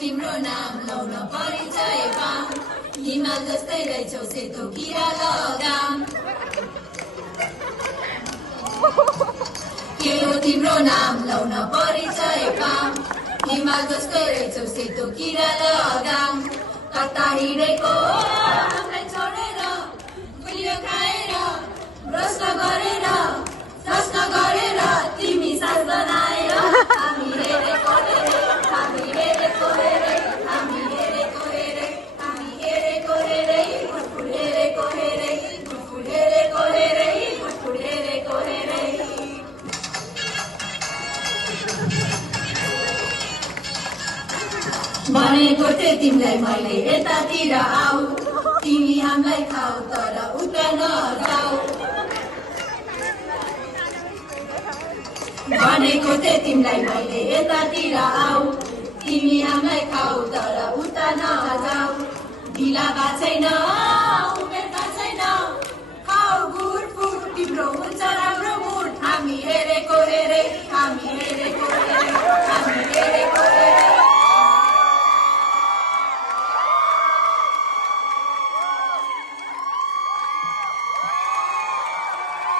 तिम्रो नाम लाउन परिचय पाऊँ हिमाल जस्तै रहेछौ सेतो किरा लगाम के हो तिम्रो नाम लाउन परिचय पाऊँ हिमाल जस्तै रहेछौ सेतो किरा लगाम कता हिँडेको हामीलाई छोडेर गुलियो खाएर प्रश्न गरेर तिमी सास बनाएर हामी हेरेको हेरे हामी हेरेको हेरे हामी हेरेको हेरे हामी हेरेको हेरे फुटफुट हेरेको हेरे फुटफुट हेरेको हेरे फुटफुट हेरेको हेरे भनेको थिएँ तिमीलाई मैले यतातिर आऊ तिमी हामीलाई खाऊ तर उता नजाऊ भनेको थिएँ तिमीलाई मैले यतातिर आऊ तिमी हामीलाई खाऊ तर उता नजाऊ ढिला भएको छैन